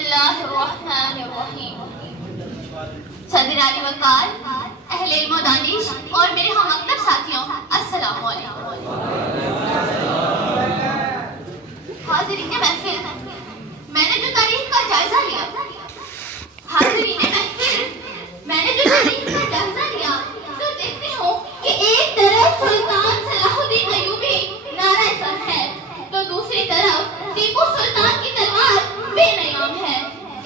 बिस्मिल्लाहिर्रहमानिर्रहीम। सदर आली वकार, अहले इल्म व दानिश और मेरे हमअक्तर साथियों, अस्सलामु अलैकुम। हाज़िरीन महफिल, मैंने जो तारीख का जायजा लिया, तो देखती हूँ कि एक तरफ सुल्तान सलाहुद्दीन अय्यूबी नाराज़ है, तो दूसरी तरफ टीपू सुल्तान की तलवार बेनयाम है।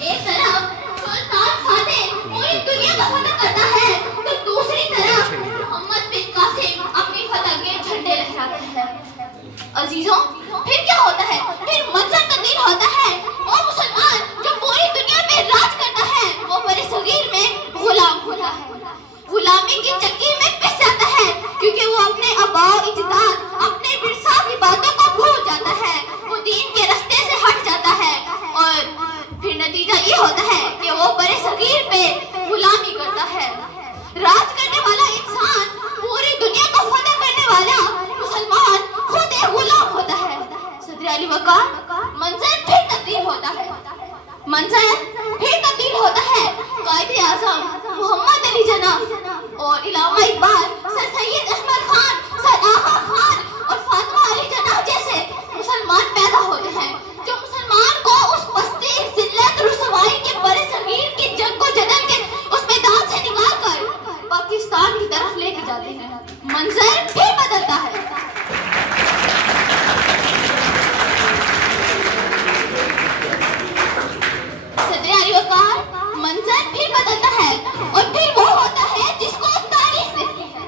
एक तरफ सुल्तान फातेह पूरी दुनिया का फतह करता है, तो दूसरी तरफ मोहम्मद बिन कासिम अपनी फतह के झंडे लहराता है। अजीजों, फिर क्या होता है? फिर मंजर तब्दील होता है। वो मुसलमान जो पूरी दुनिया में राज करता है, वो बड़े सगीर में गुलाम होता है, गुलामी की चक्की में पिस जाता है, क्योंकि वो अपने आबाओ इजदाद, अपने विरसा की बातों को भूल जाता है, वो दीन के रास्ते से हट जाता है, और फिर नतीजा ये होता है कि वो बड़े सगीर पे गुलामी करता है। राज करने वाला इंसान, पूरी दुनिया को फतह करने वाला मुसलमान खुद एक गुलाम होता है। सदर आली वकार, मंजर फिर तब्दील होता है, मंजर फिर तब्दील होता है। कायदे आज़म मोहम्मद अली जना और इलामा इकबाल, सर सैयद अहमद खान, सर आगा खान और फातिमा अली जना जैसे मुसलमान पैदा होते हैं, जो मुसलमान को उस पस्ती, जिल्लत, रुसवाई के बड़े सगीर की जंग को जदल के उस मैदान से निकाल कर पाकिस्तान की तरफ लेके जाते हैं। मंजर फिर बदलता है। सदर आली वकार, मंजर फिर बदलता है, और फिर वो होता है जिसको तारीख दिखती है।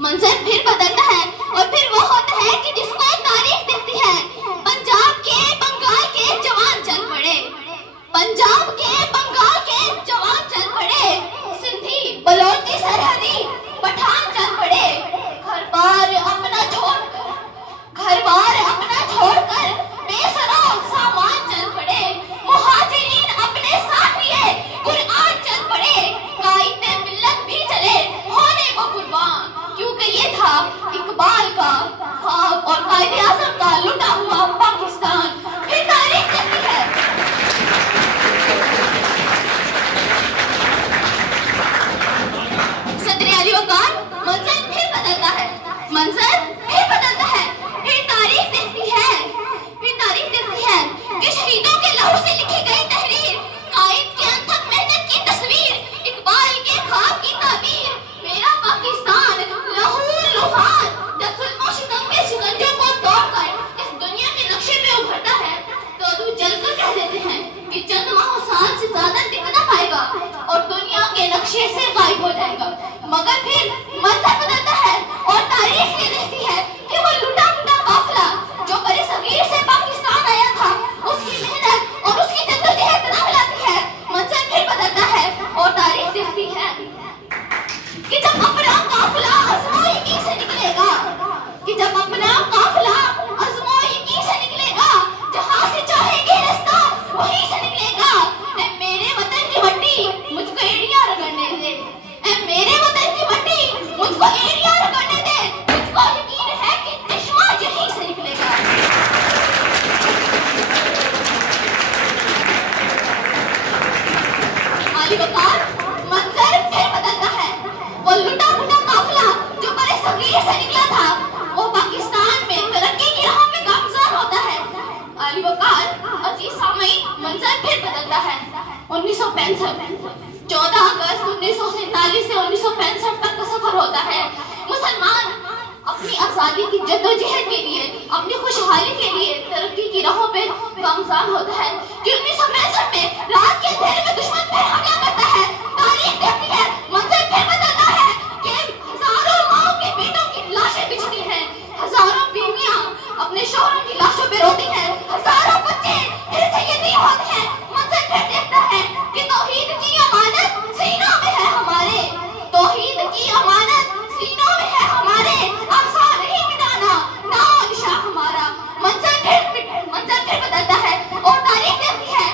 मंजर फिर बदलता है, और फिर वो होता है कि जिसको तारीख दिखती है। पंजाब के, बंगाल के जवान चल पड़े, पंजाब के, बंगाल के जवान चल पड़े, सिंधी, बलोची, सरहदी पठान चल पड़े। घर बार अपना छोड़कर बेसराग सामान चल पड़े। मुहाजिरीन अपने साथ लिए कुरान चल पड़े। कायदे मिल्लत भी चले होने को कुर्बान, क्योंकि ये था इकबाल का ख्वाब और कायदे आज़म का लुटा हुआ पाकिस्तान। फिर तारीख कहती है। सदर आली वकार, मंजर फिर बदलता है, मंजर फिर बदलता है। फिर तारीख देखती है, फिर तारीख देखती है कि शहीदों के लहू से लिखी गई तहरीर, कायद की अनथक मेहनत की तस्वीर, इकबाल के ख्वाब की ताबीर। मेरा पाकिस्तान लहू लुहान जब जुल्म सितम के शिकंजों को तोड़कर इस दुनिया के नक्शे में उभरता है, तो अदू जलकर कह देते हैं कि चंद माह साल से ज्यादा टिक ना पाएगा और दुनिया के नक्शे से गायब हो जाएगा। मगर फिर मंजर बदलता है, और तारीख ये देखती है कि वो लुटा फुटा काफिला जो बड़े सगीर से पाकिस्तान आया था, उसकी मेहनत और उसकी जद्दोजहद ना मिलाती है। मंजर फिर बदलता है, और तारीख देखती है कि जब अपना काफिला आज़माइशी से निकलेगा, कि जब अपना काफिला आज़माइशी से निकलेगा, जहां से चाहेंगे रास्ता वहीं से निकलेगा। ऐ मेरे वतन की मट्टी मुझको एड़ियां रगड़ने दे, ऐ मेरे वतन की मट्टी मुझको एड़ियां रगड़ने दे। मुझको यकीन है कि चश्मा यहीं से निकलेगा। आली वकार, मंजर फिर बदलता है। वो लुटा फुटा काफिला जो बड़े सगीर से निकला था, वो पाकिस्तान में तरक्की की राह पे गामज़ार होता है। आली वकार, अजीज सामईन, मंजर फिर बदलता है। 1965, 14 अगस्त 1947 से 1965 तक का सफर होता है। मुसलमान अपनी आजादी की जद्दोजहद के लिए, अपनी खुशहाली के लिए तरक्की की राहों पे गामज़ार होता है कि 1965 में रात के अंधेरे में दुश्मन फिर हमला करता है। तारीख देखती है, मंजर फिर बदलता है कि हजारों माओ के बेटों की लाशें बिछती हैं, हजारों बीवियां अपने शौहरों की लाशों पे रोती हैं, हजारों बच्चे फिर से यतीम होते हैं। मंजर फिर देखता है कि तौहीद की अमानत सीनों में है हमारे, तौहीद की अमानत सीनों में है हमारे, आसान नहीं मिटाना नाम निशान हमारा। मंजर फिर बदलता है, और तारीख देखती है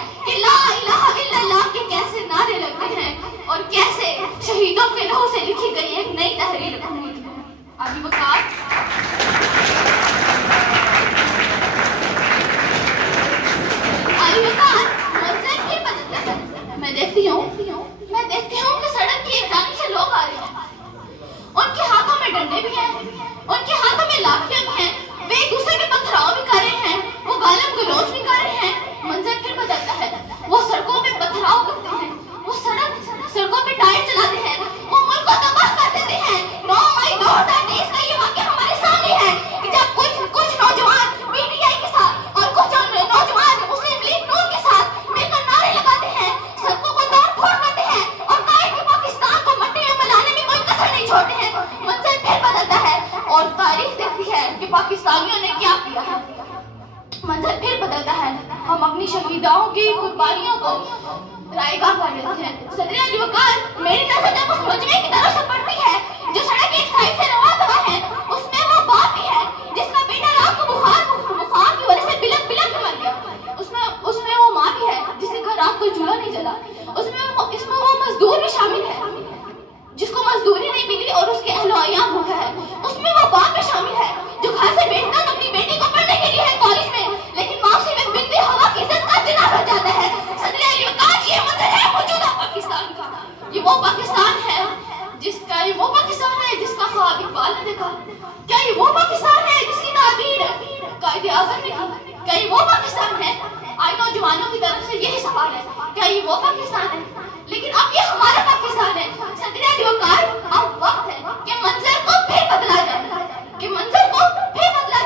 देखती हूँ कि सड़क की एक जानिब से लोग आ रहे हैं। उनके हाथों में डंडे भी हैं, उनके हाथों में लाठियां भी हैं, वे एक दूसरे पे पथराव भी कर रहे हैं, वो गालिम गलौज भी कर रहे हैं। मंजर फिर बदलता है, वो सड़कों पे पथराव करते हैं, वो सड़कों पे टायर चलाते हैं, वो मुल्क को तबाह कर देते हैं। 9 मई 2023 का ये वाक़या हमारे सामने है कि जब कुछ नौजवान पीटीआई के साथ और कुछ नौजवान मुस्लिम लीग नून के साथ मिलकर नारे लगाते हैं, सड़कों को तोड़ फोड़ करते हैं और कायद के पाकिस्तान को मट्टी में मिलाने में कोई कसर नहीं छोड़ते हैं। मंजर फिर बदलता है और तारीख देखती है कि पाकिस्तानियों ने क्या किया है। मंजर फिर बदलता है, हम अपनी शहीदाओं की कुर्बानियों को रायगाह कर लेते हैं। सदर अली वकार, मेरी नजर जब उस मुजरिम की तरफ से पड़ती है जो सड़क की एक साइड से रवा हुआ है, उसमें वो बाप भी है जिसका बेटा रात को बुखार की वजह से बिलक के मर गया। उसमें वो माँ भी है जिसके घर रात को चूल्हा नहीं जला। इसमें वो मजदूर भी शामिल है जिसको मजदूरी नहीं मिली और उसके अहलो अयाम भूखा है। उसमें वो बाप भी शामिल है जो घर से बेटा अपनी बेटी को पढ़ने के लिए है कॉलेज में, लेकिन वापसी में बिनते हवा की इज्जत का जनाजा जाता है। सदर अली वकार, ये मंजर है मौजूदा पाकिस्तान का। ये वो पाकिस्तान है जिसका ख्वाब इकबाल ने देखा। क्या ये वो पाकिस्तान है जिसकी ताबीर कायदे आज़म ने की? क्या ये वो पाकिस्तान है? आज नौजवानों की तरफ से यही सवाल है, क्या ये वो पाकिस्तान है? लेकिन अब ये हमारा पाकिस्तान है। सदर अली वकार, अब वक्त है कि मंजर को फिर बदला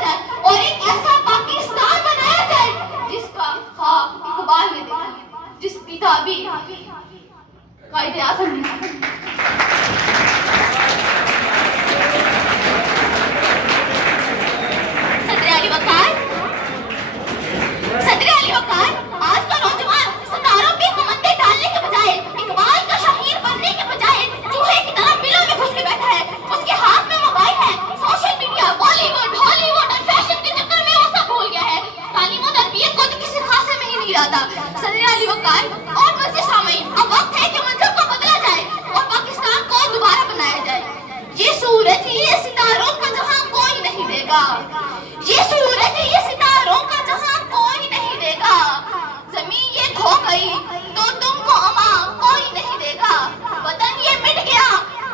जाए और एक ऐसा पाकिस्तान बनाया जाए जिसका ख्वाब इकबाल ने देखा, जिसकी ताबीर कायदे आज़म ने। सदर अली वकार, आज का नौजवान सितारों पे कमंदे डालने के बजाय, इकबाल का शाहीर बनने के बजाय चूहे की तरह बिलों में घुस के बैठा है। उसके हाथ में मोबाइल है, सोशल मीडिया, बॉलीवुड, हॉलीवुड और फैशन के चक्कर में वो सब भूल गया है। तालीम और तरबियत को तो किसी खासे में ही नहीं लाता। सदर अली वकार और मज़ीद सामीन, अब वक्त है कि मंजर को बदला जाए और पाकिस्तान को दोबारा बनाया जाए। ये सूरज, ये सितारों का जहां कोई नहीं देगा, ये सूरज, ये सितारों का जहां कोई नहीं देगा। जमीन ये खो गई तो तुमको अमा कोई नहीं देगा। वतन ये मिट गया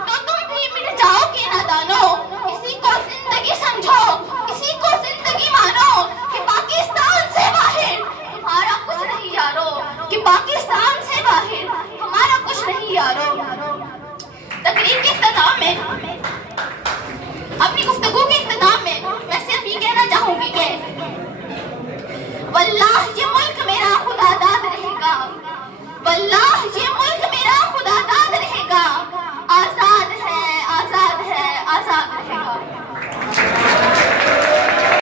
तो तुम भी मिट जाओगे नादानो। इसी को जिंदगी समझो, इसी को जिंदगी मानो कि पाकिस्तान से बाहर हमारा कुछ नहीं यारो, कि पाकिस्तान से बाहर हमारा कुछ नहीं यारो। तकरीर के इख्तिताम में, अपनी गुफ्तगू के इख्तिताम में मैं सिर्फ ये कहना चाहूंगी कि वल्लाह ये मुल्क मेरा खुदादाद रहेगा, वल्लाह